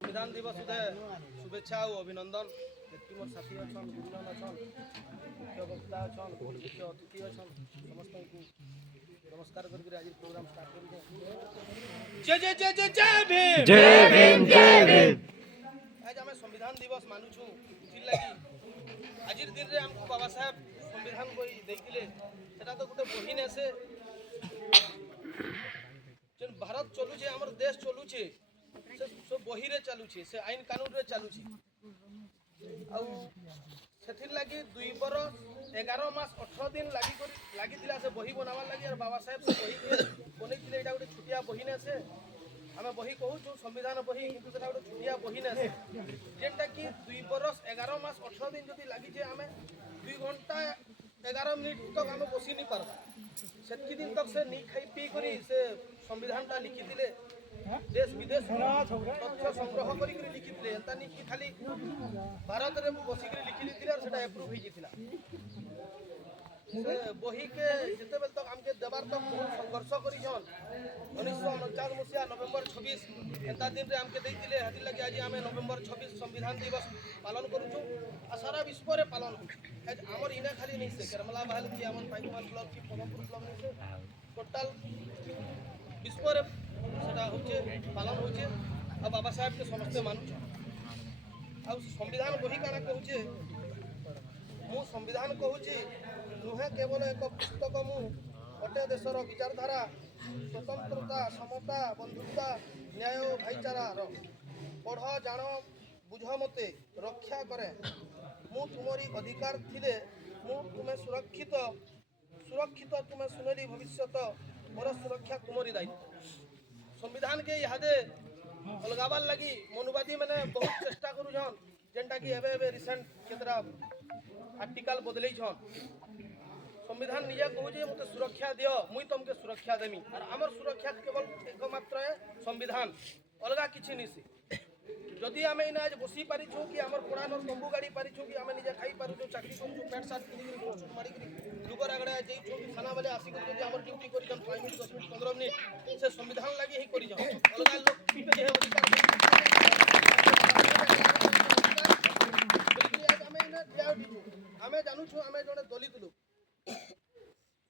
संविधान दिवस शुभेच्छा और अभिनंदन। व्यक्ति मोर साथी अच्छा गुरुजन अच्छा मुख्य वक्ता अच्छा मुख्य अतिथि अच्छा समस्त को नमस्कार करके आज प्रोग्राम स्टार्ट कर जय जय जय जय जय भीम जय भीम जय भीम। आज आम संविधान दिवस मानुछु लगी आज दिन रे हमको बाबा साहेब संविधान कोई देखिले सेटा तो गोटे बही ने से जेन भारत चलुचे हमर देश चलुचे से सब बही रे चलुचे से आईन कानून रे चलुचे आउ सेथिर लागी 2 बरस 11 मास 18 दिन लागी दिला से बही बनावा लागी और बाबा साहेब से बही के बनै दिले एटा गोटे छुटिया बही ने से हमें बही कहू छु संविधान बही किंतु सेटा गोटे छुटिया बही ने से जेंटा कि 2 बरस 11 मास 18 दिन जदी लागी जे हमें 2 घंटा 11 मिनिट तक हमें बसी नहीं पारबा सेतकी दिन तक से नी खाई पी करी से संविधान ता लिखि दिले देश विदेश तथ्य संग्रह करी लिखि दिले एंता नी कि खाली भारत रे बसी करी लिखि दिले और सेटा अप्रूव होई जितिला से बही के जते बेल तक हमके देबार तक बहुत संघर्ष करी छन 1949 मसिया नवंबर 26 एंता दिन रे हमके देई दिले हति लगे आज हमें नवंबर 26 संविधान दिवस पालन करूछु आ सारा विश्व रे पालन आज हमर इना खाली नहीं से करमला बहाल की हमन पाइकमान ब्लॉक की पदमपुर ब्लॉक नहीं से टोटल विश्व रे सेटा होचे पालन होचे आ बाबा साहेब के समस्त मानु आ संविधान बही काना कहूचे मु संविधान कहूची नुहे केवल एक पुस्तक मु गोटे देशर विचारधारा स्वतंत्रता समता बंधुता न्याय भाईचारा पढ़ जान बुझ मते रक्षा करे मु तुमरी अधिकार थिले मु तुम्हें सुरक्षित तुम्हें सुनेली भविष्यत मोर सुरक्षा तुमरी दायित्व संविधान के इहादे अलगाबार लगी मनुवादी मैंने बहुत चेष्टा करूछन जेनटा कि एबे रिसेंट केतरा आर्टिकल बदलै छन संविधान निजे कहू जे मते सुरक्षा दियो मुई तुमके सुरक्षा देमी और हमर सुरक्षा केवल एकमात्र है संविधान अलगा किछि निसी जदि आमे इना आज बसी पारि छु कि हमर पुरानो तंबू गाड़ी पारि छु कि आमे निजे खाई पारु छु चाकरी करू छु पेट साथ किनि सुट मारी कि दुगर आगडा जई छु कि खाना वाले आसी कि हमर ड्यूटी करी जन 5 मिनट 10 मिनट 15 मिनट से संविधान लागि ही करी जाओ अलगा लोग जे अधिकार आमे जानू छु आमे जने दलित लोग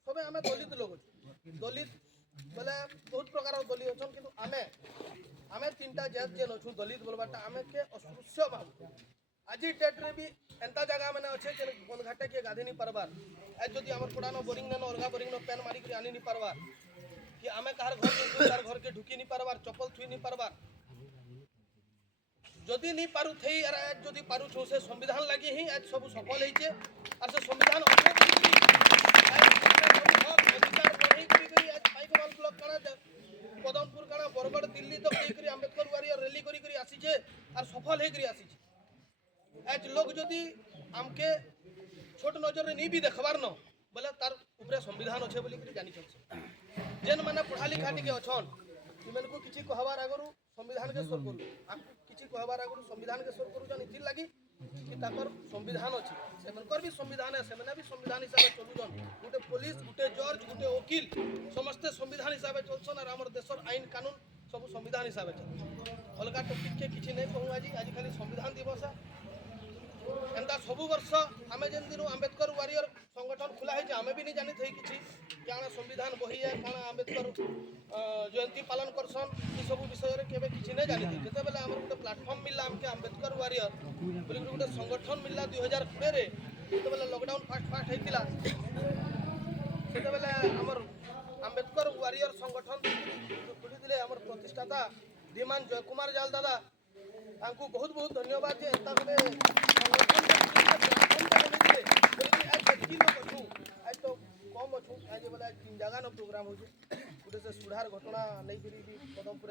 सबे आमे दलित लोग दलित बोले बहुत प्रकार दलित अछन किंतु आमे तीनटा जात जे नछु दलित बोलबाटा आमे के अस्पृश्य भाव आज डेट रे भी एंता जगह माने अच्छे जे बनघाटे के गाधी नहीं परबार आज जदी हमर पुरानो बोरिंग न अलगा बोरिंग न पेन मारी के आनी नहीं परबार कि आमे कार घर के ढुकी नहीं परबार चप्पल छुई नहीं परबार जदि नहीं पारु थई और आज जदि पारु छु से संविधान लागि ही आज सब सफल हेचे और से संविधान अधिकार बढ़ई करी आज पाइकमान ब्लॉक काना पदमपुर काना बरगढ़ दिल्ली तक कई करी अंबेडकर वारियर रैली करी आसी छे और सफल हे करी आसी छे आज लोग जदि हमके छोट नजर रे नहीं भी देखबार न बोले तार ऊपर संविधान अच्छे बोली करी जानि छन जेन माने पढ़ा लिखा टिके अछन इमन को किछि कहबार आगरु संविधान के स्वर करू आपको किछि कहबार आगरु संविधान के स्वर करू जन इथि लागि कि ताकर संविधान अछि सेमनकर भी संविधान है सेमने भी संविधान हिसाब से चलू जन गुटे पुलिस गुटे जज गुटे वकील समस्त संविधान हिसाब से चलछन और हमर देशर आईन कानून सब संविधान हिसाब से अलगा टॉपिक के किछि नै कहू आज खाली संविधान दिवस है एंता सब वर्ष आमे जेन दिन अंबेडकर वारियर संगठन खुला है आमे भी नहीं जानी थई किछि काना संविधान बही है काना अंबेडकर जयंती पालन करसन ई सब विषय रे केबे किछि नै जानी थई जते बेला हमर गुटे प्लेटफॉर्म मिलला हमके अंबेडकर वारियर बोली गुटे संगठन मिलला 2020 रे जते बेला लॉकडाउन फास्ट हेतिला जते बेला हमर अंबेडकर वारियर संगठन खुली दिले हमर प्रतिष्ठाता धीमान जय कुमार जाल दादा तांको बहुत बहुत धन्यवाद जे एता गुटे आज तो कम अच्छू आज बोला 3 जगह न प्रोग्राम हो सुधार घटना नहीं करी पदमपुर